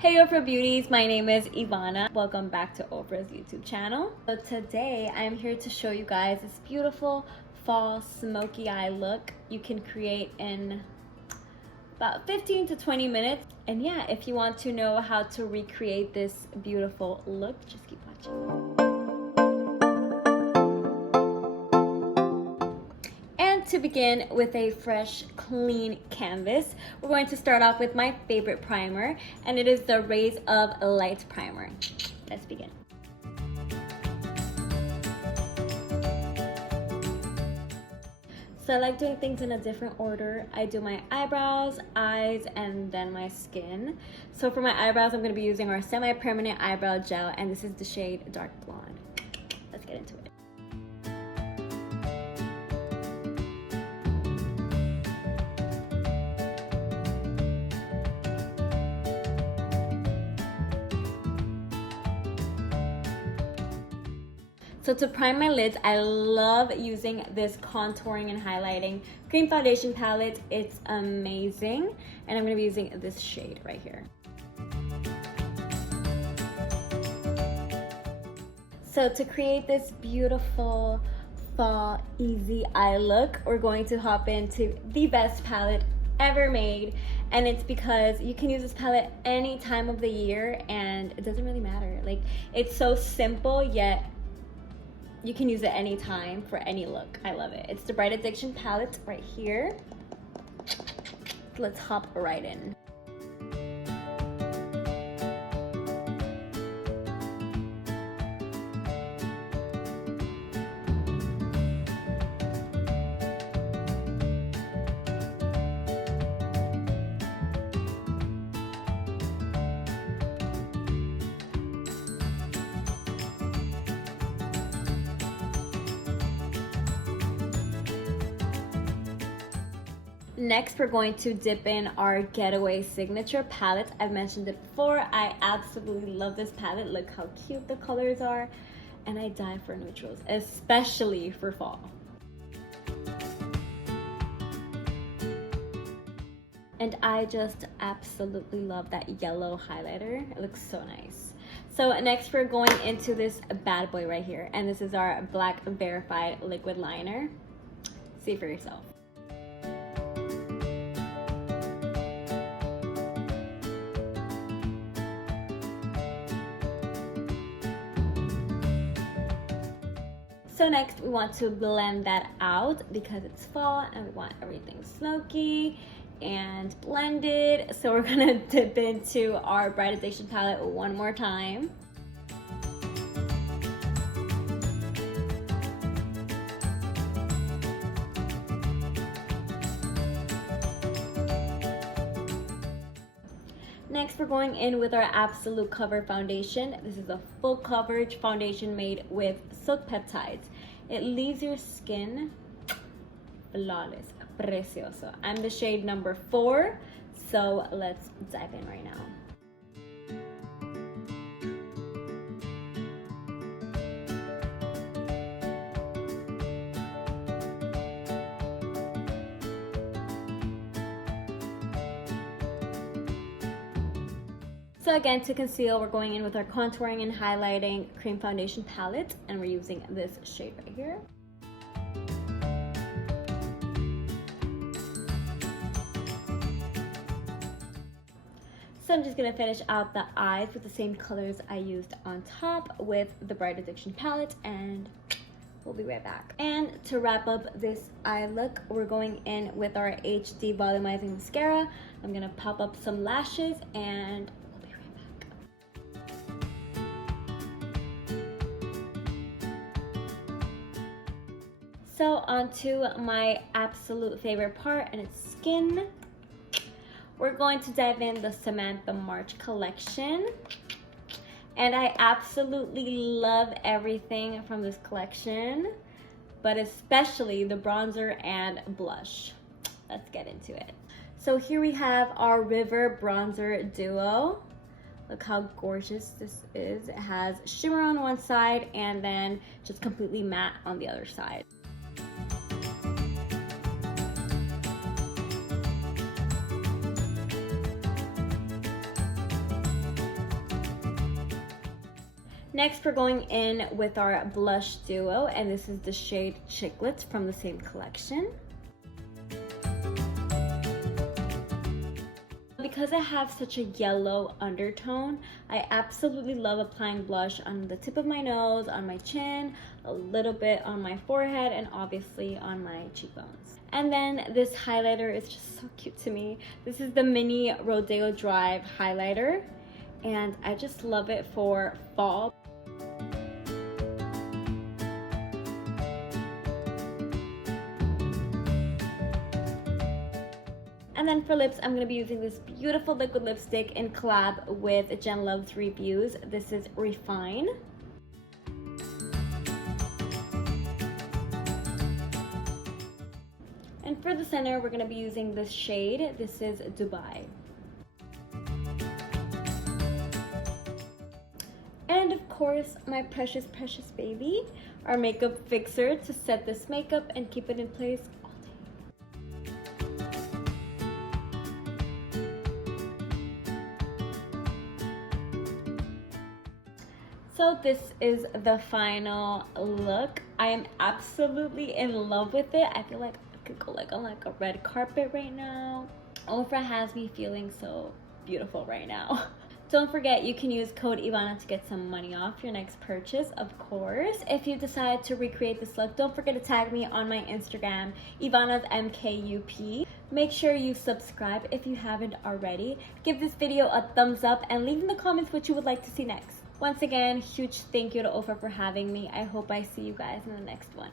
Hey Oprah Beauties, my name is Ivana. Welcome back to Oprah's YouTube channel. So today I'm here to show you guys this beautiful fall smoky eye look you can create in about 15 to 20 minutes. And yeah, if you want to know how to recreate this beautiful look, just keep watching. To begin with a fresh, clean canvas, we're going to start off with my favorite primer, and it is the Rays of Light primer. Let's begin. So I like doing things in a different order. I do my eyebrows, eyes, and then my skin. So for my eyebrows, I'm going to be using our semi-permanent eyebrow gel, and this is the shade Dark Blonde. Let's get into it. So to prime my lids, I love using this contouring and highlighting cream foundation palette. It's amazing. And I'm going to be using this shade right here. So to create this beautiful fall easy eye look, we're going to hop into the best palette ever made. And it's because you can use this palette any time of the year and it doesn't really matter. Like, it's so simple, yet you can use it anytime for any look. I love it. It's the Bright Addiction palette right here. Let's hop right in. Next, we're going to dip in our Getaway Signature palette. I've mentioned it before. I absolutely love this palette. Look how cute the colors are. And I die for neutrals, especially for fall. And I just absolutely love that yellow highlighter. It looks so nice. So next, we're going into this bad boy right here. And this is our Black Verified Liquid Liner. See for yourself. So next we want to blend that out because it's fall and we want everything smoky and blended. So we're gonna dip into our Bright Addiction palette one more time. Next, we're going in with our Absolute Cover foundation. This is a full coverage foundation made with silk peptides. It leaves your skin flawless, precioso. I'm the shade number 4, so let's dive in right now. So again, to conceal, we're going in with our contouring and highlighting cream foundation palette, and we're using this shade right here. So I'm just gonna finish out the eyes with the same colors I used on top with the Bright Addiction palette, and we'll be right back. And to wrap up this eye look, we're going in with our HD Volumizing Mascara. I'm gonna pop up some lashes and so onto my absolute favorite part, and it's skin. We're going to dive in the Samantha March collection. And I absolutely love everything from this collection, but especially the bronzer and blush. Let's get into it. So here we have our River Bronzer Duo. Look how gorgeous this is. It has shimmer on one side and then just completely matte on the other side. Next, we're going in with our blush duo, and this is the shade Chiclets from the same collection. Because I have such a yellow undertone, I absolutely love applying blush on the tip of my nose, on my chin, a little bit on my forehead, and obviously on my cheekbones. And then this highlighter is just so cute to me. This is the Mini Rodeo Drive highlighter, and I just love it for fall. And then for lips, I'm going to be using this beautiful liquid lipstick in collab with Jen Loves Reviews. This is Refine. And for the center, we're going to be using this shade. This is Dubai. And of course, my precious, precious baby, our makeup fixer to set this makeup and keep it in place all day. So this is the final look. I am absolutely in love with it. I feel like I could go like on like a red carpet right now. Ofra has me feeling so beautiful right now. Don't forget, you can use code Ivana to get some money off your next purchase, of course. If you decide to recreate this look, don't forget to tag me on my Instagram, Ivana's MKUP. Make sure you subscribe if you haven't already. Give this video a thumbs up and leave in the comments what you would like to see next. Once again, huge thank you to Ofra for having me. I hope I see you guys in the next one.